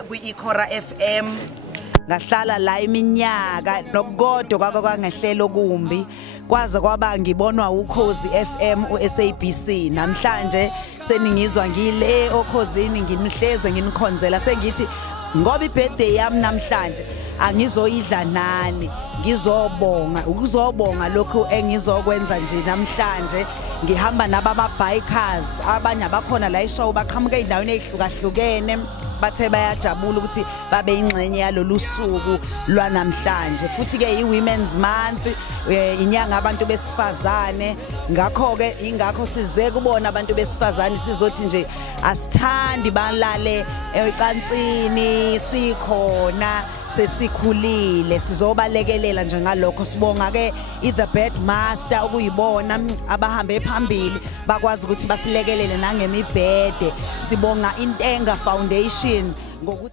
Kwi-Ikora FM ngahlala la iminyaka nokugodwa kwangehlelo kumbi kwaze kwaba ngibonwa uKhozi FM uSABC namhlanje seningizwa ngile okhosini nginihleze nginikhonzela sengithi ngoba ibirthday yami namhlanje angizoyidla nani ngizobonga ukuzobonga lokho engizokwenza nje namhlanje ngihamba nababa bikers abanye abakhona la ishow baqhamuka endaweni ezihlukahlukene bathe bayajabula ukuthi babe ingxenye yalolu suku lwanamhlanje futhi ke iWomen's Month inyanga abantu besifazane ngakho ke ingakho size kubona abantu besifazane sizothi nje asithandi balale ecansini sikhona sesikhulile sizobalekelela nje ngalokho sibonga ke iThe Bad Master ukuyibona abahambe phambili bakwazi ukuthi basilekelele nangemibhede sibonga Intenga Foundation ngokuthi